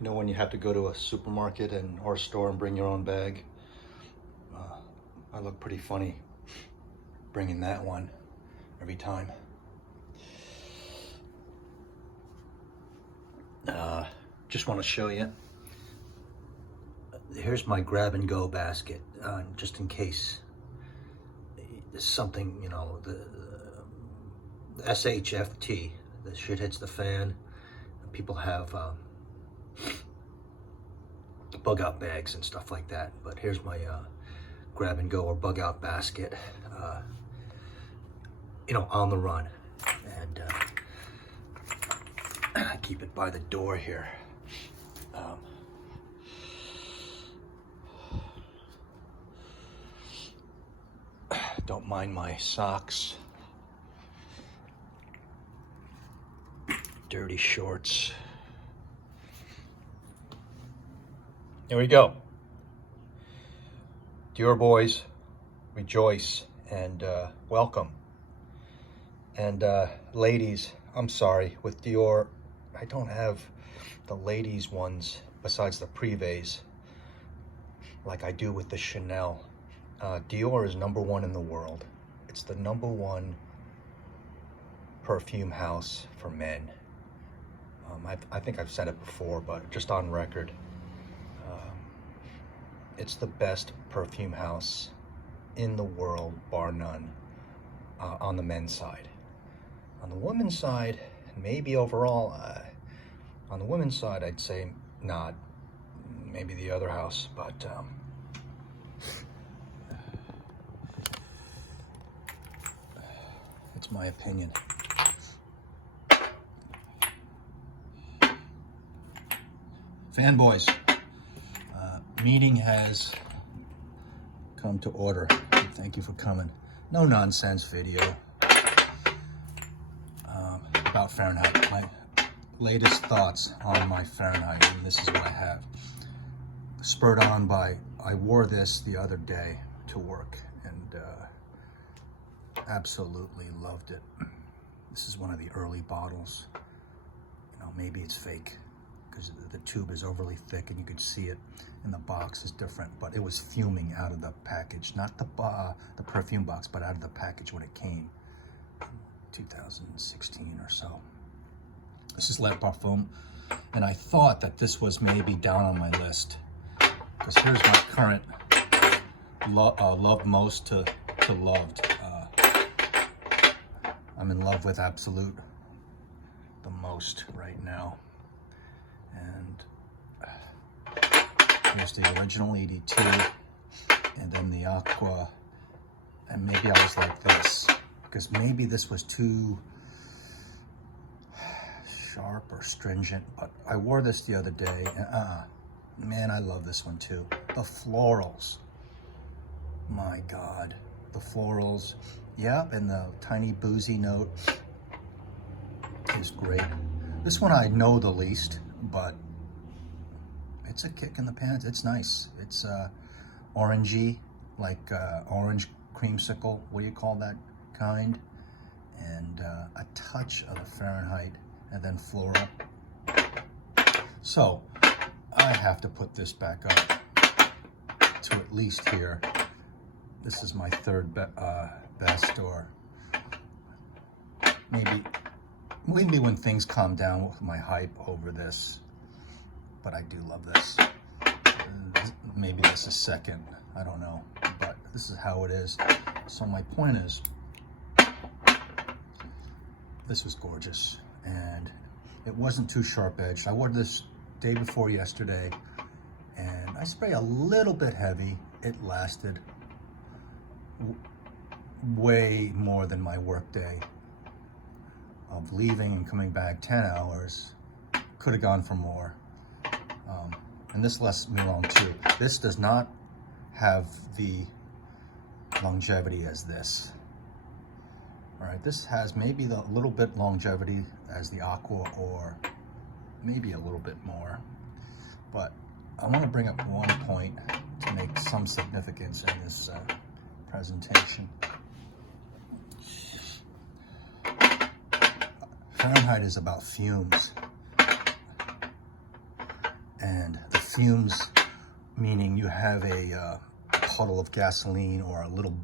You know when you have to go to a supermarket or a store and bring your own bag? I look pretty funny bringing that one every time. Just want to show you. Here's my grab and go basket, just in case there's something, you know, the SHFT, the shit hits the fan. People have bug out bags and stuff like that. But here's my grab and go or bug out basket, you know, on the run. And I keep it by the door here. Don't mind my socks, dirty shorts. Here we go. Dior boys, rejoice and welcome. And ladies, I'm sorry, with Dior, I don't have the ladies ones besides the privés like I do with the Chanel. Dior is #1 in the world. It's the #1 perfume house for men. I think I've said it before, but just on record, it's the best perfume house in the world, bar none, on the men's side. On the women's side, maybe overall, on the women's side, I'd say not. Maybe the other house, but it's my opinion. Fanboys, meeting has come to order. Thank you for coming. No nonsense video about Fahrenheit. My latest thoughts on my Fahrenheit, and this is what I have. Spurred on by, I wore this the other day to work and absolutely loved it. This is one of the early bottles. You know, maybe it's fake because the tube is overly thick and you could see it in the box is different, but it was fuming out of the package, not the perfume box, but out of the package when it came, 2016 or so. This is Le Parfum, and I thought that this was maybe down on my list because here's my current loved most to loved. I'm in love with Absolute the most right now. And here's the original ED2, and then the Aqua, and maybe I was like this, because maybe this was too sharp or stringent, but I wore this the other day, and man, I love this one too. The florals, my God, the florals, yep, and the tiny boozy note is great. This one I know the least, but it's a kick in the pants. It's nice. It's orangey, like orange creamsicle. What do you call that kind? And a touch of the Fahrenheit, and then floral. So I have to put this back up to at least here. This is my third best, or maybe when things calm down with my hype over this, but I do love this. Maybe this is second, I don't know, but this is how it is. So my point is, this was gorgeous, and it wasn't too sharp-edged. I wore this day before yesterday, and I spray a little bit heavy. It lasted way more than my work day of leaving and coming back 10 hours. Could have gone for more. And this lasts me long too. This does not have the longevity as this. All right, this has maybe a little bit longevity as the Aqua, or maybe a little bit more. But I want to bring up one point to make some significance in this presentation. Fahrenheit is about fumes. And the fumes, meaning you have a puddle of gasoline or a little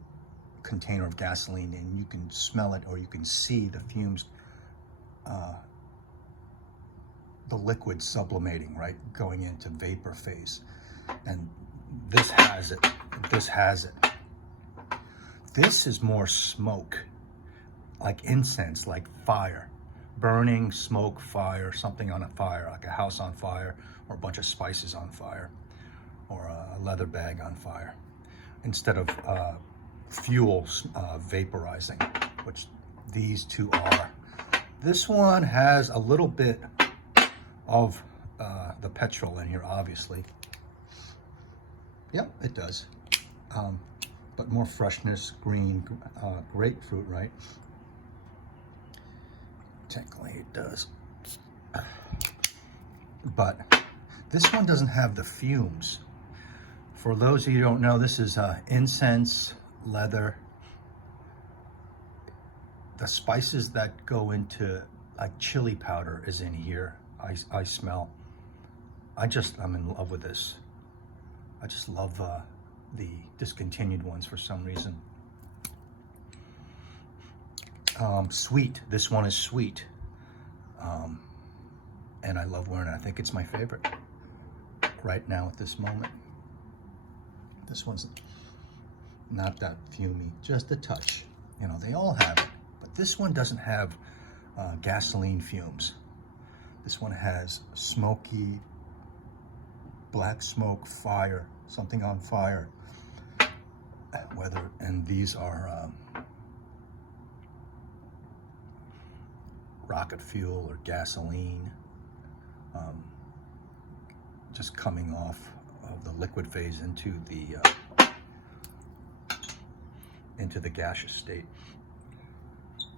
container of gasoline, and you can smell it or you can see the fumes, the liquid sublimating, right, going into vapor phase. And this has it. This has it. This is more smoke, like incense, like fire, burning smoke, fire, something on a fire, like a house on fire, or a bunch of spices on fire, or a leather bag on fire, instead of fuel vaporizing, which these two are. This one has a little bit of the petrol in here, obviously. Yep, it does. But more freshness, green, grapefruit, right? Technically it does. But this one doesn't have the fumes. For those of you who don't know, this is incense, leather. The spices that go into, like chili powder is in here. I smell. I'm in love with this. I just love the discontinued ones for some reason. Sweet. This one is sweet. And I love wearing it. I think it's my favorite right now at this moment. This one's not that fumey, just a touch. You know, they all have it, but this one doesn't have gasoline fumes. This one has smoky, black smoke, fire, something on fire. And these are rocket fuel or gasoline, just coming off of the liquid phase into the gaseous state.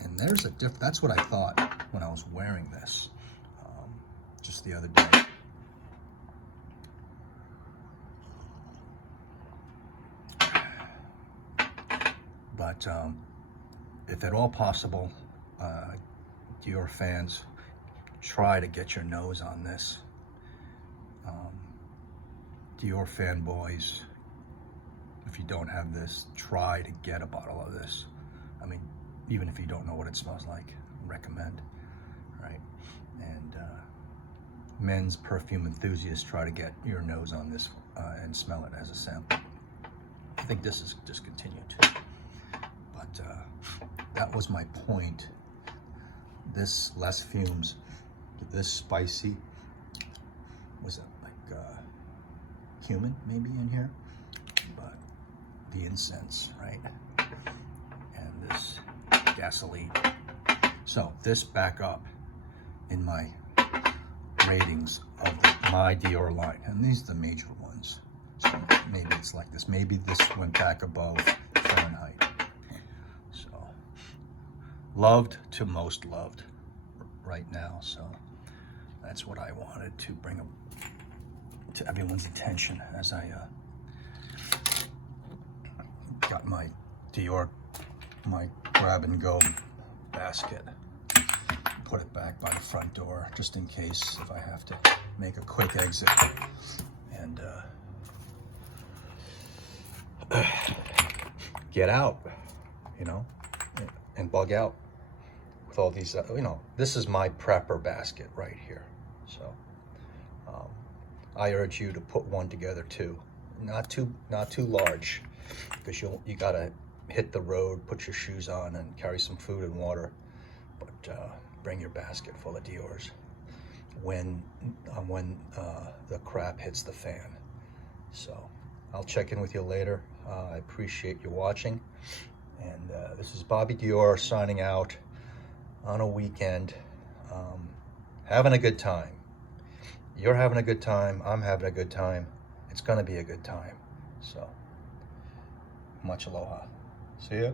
And there's a that's what I thought when I was wearing this just the other day. But if at all possible, Dior fans, try to get your nose on this. Dior fanboys, if you don't have this, try to get a bottle of this. I mean, even if you don't know what it smells like, recommend, right? And men's perfume enthusiasts, try to get your nose on this and smell it as a sample. I think this is discontinued too. But that was my point. This less fumes, this spicy, was it like cumin maybe in here? But the incense, right? And this gasoline. So this back up in my ratings of my Dior line. And these are the major ones. So maybe it's like this. Maybe this went back above Fahrenheit. So loved to most loved right now. So that's what I wanted to bring to everyone's attention as I got my Dior, my grab and go basket. Put it back by the front door just in case if I have to make a quick exit and get out, you know, and bug out with all these, you know, this is my prepper basket right here. So I urge you to put one together too. Not too large, because you gotta hit the road, put your shoes on, and carry some food and water. But bring your basket full of Diors when the crap hits the fan. So I'll check in with you later. I appreciate you watching. And this is BobbyO signing out on a weekend. Having a good time. You're having a good time. I'm having a good time. It's going to be a good time. So much aloha. See ya.